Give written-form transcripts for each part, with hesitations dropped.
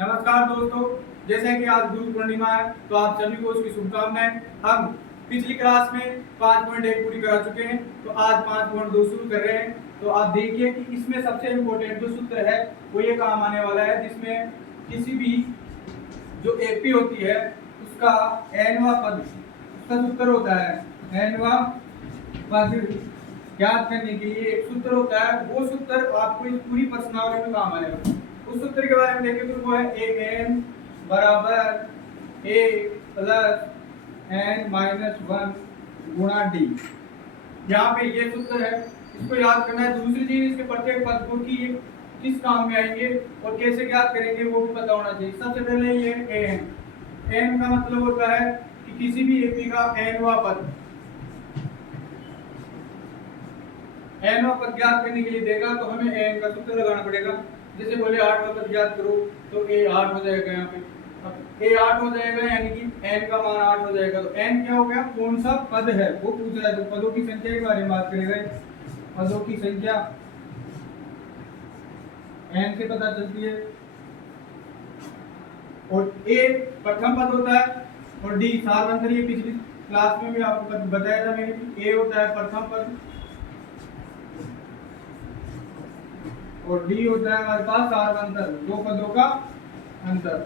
नमस्कार दोस्तों, जैसे कि आज गुरु पूर्णिमा है तो आप सभी को उसकी शुभकामनाएं। हम पिछली क्लास में 5.1 पूरी करा चुके हैं, तो आज 5.2 शुरू कर रहे हैं। तो आप देखिए कि इसमें सबसे इम्पोर्टेंट जो सूत्र है वो ये काम आने वाला है, जिसमें किसी भी जो एपी होती है उसका nवां पद, उसका सूत्र होता है nवां पद ज्ञात करने के लिए एक सूत्र होता है। वो सूत्र आपको इस पूरी प्रश्नावली में काम आएगा। उस सूत्र के बारे में देखें तो वो है an बराबर a प्लस n-1 गुणा d। यहाँ पे ये सूत्र है, इसको याद करना है। दूसरी चीज, इसके प्रत्येक पद को कि ये किस काम में आएंगे और कैसे ज्ञात करेंगे वो भी पता होना चाहिए। सबसे पहले ये n का मतलब होता है कि किसी भी एपी का nवां पद, nवां पद ज्ञात करने के लिए देगा तो हमें n का सूत्र लगाना पड़ेगा। जैसे बोले 8वां पद ज्ञात करो तो a 8 हो जाएगा। यहाँ पे अब a 8 हो जाएगा, यानी कि n का मान 8 हो जाएगा। तो n क्या हो गया, कौन सा पद है वो पूछ रहा है। तो पदों की संख्या के बारे में बात करेगा। पदों की संख्या n से पता चलती है, और a प्रथम पद होता है और d सार्वंतर। ये पिछली क्लास में भी आपको बताया था मैंने कि a होता है प्रथम पद और d होता है हमारे पास सार्वंतर, दो पदों का अंतर।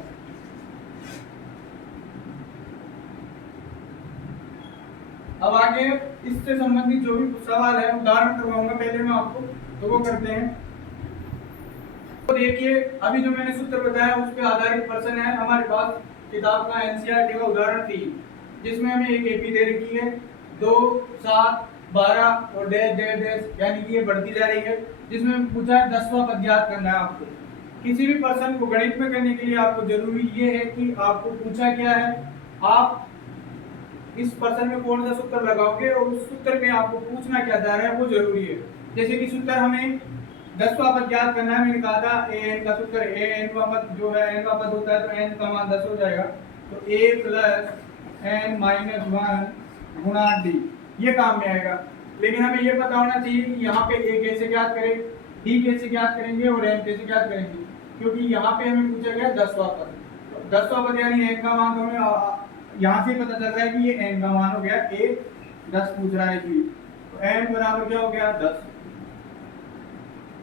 अब आगे इससे संबंधित जो भी सवाल है उदाहरण करवाऊंगा पहले मैं आपको, तो वो करते हैं। तो देखिए, अभी जो मैंने सूत्र बताया उस पर आधारित प्रश्न है हमारे पास। किताब का एनसीईआरटी का उदाहरण 3, जिसमें हमें एक एपी दे रखी है 2, 7, 12 और डैश डैश डैश, यानी कि ये बढ़ती जा रही है। जिसमें पूछा है 10वां पद ज्ञात करना है आपको। किसी भी प्रश्न को गणित में करने के लिए आपको जरूरी ये है कि आपको पूछा क्या है, आप इस प्रश्न में कौन सा सूत्र लगाओगे और उस सूत्र में आपको पूछना क्या जा रहा है वो जरूरी है। जैसे कि सूत्र हमें 10वां पद ज्ञात करना है, मैंने कहा था an का सूत्र nवां पद जो है nवां पद होता है तो n का मान 10 हो जाएगा। तो a प्लस n-1 गुणा d, ये काम में आएगा। लेकिन हमें ये पता होना चाहिए कि यहाँ पे a कैसे ज्ञात करें, d कैसे ज्ञात करेंगे और n कैसे ज्ञात करेंगे, क्योंकि यहाँ पे हमें पूछा गया 10वां पद। तो 10वां पद यानी n का मान, तो हमें यहाँ से पता चल रहा है कि ये n का मान हो गया a, 10 पूछ रहा है कि, तो n बराबर क्या हो गया 10।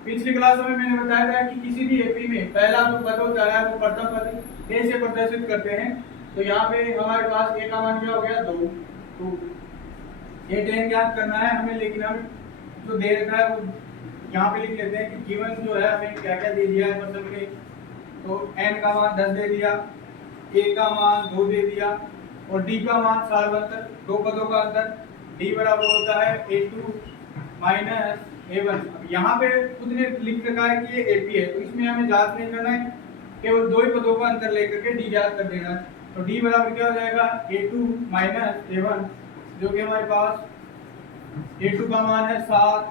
पिछली क्लासों में मैंने बताया था कि किसी भी एपी में पहला जो पद होता है वो प्रथम पद a से प्रदर्शित करते हैं। तो यहाँ पे हमारे पास a का मान क्या हो गया 2। तो a 10 ज्ञात करना है हमें, लेकिन हमें जो दे रखा है वो यहाँ पे लिख लेते हैं कि गिवन जो है हमें क्या क्या दे दिया है मतलब में। तो n का मान 10 दे दिया, a का मान 2 दे दिया और d का मान सार्वंतर, दो पदों का अंतर। d बराबर होता है a2 माइनस a1। यहाँ पे खुद ने लिख रखा है कि ये एपी है, तो इसमें हमें जांच नहीं करना है, केवल दो ही पदों का अंतर लेकर के डी ज्ञात कर देना है। तो डी बराबर क्या हो जाएगा a2 माइनस a1, जो कि हमारे पास a2 का मान है 7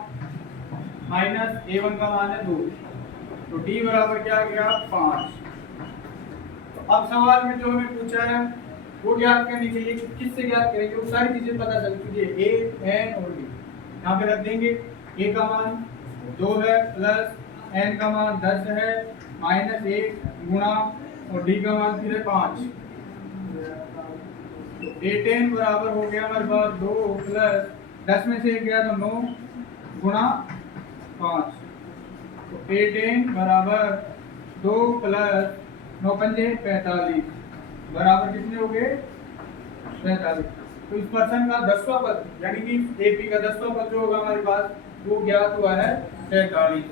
माइनस a1 का मान है 2। तो डी बराबर क्या आ गया 5। तो अब सवाल में जो हमें पूछा है वो ज्ञात करने के लिए किससे ज्ञात करेंगे, वो सारी चीजें पता चल चुकी है, a, n और d। यहाँ पे रख देंगे a का मान 2 है प्लस n का मान 10 है माइनस 1 गुणा और d का मान फिर है 5। तो a10 बराबर हो गया हमारे पास 2 प्लस 10 में से 1 गया तो 9 गुणा 5। तो a10 बराबर 2 प्लस 9 पंजे 45 बराबर कितने हो गए 45। तो इस प्रश्न का 10वां पद यानी कि एपी का 10वां पद जो होगा हमारे पास वो ज्ञात हुआ है 45।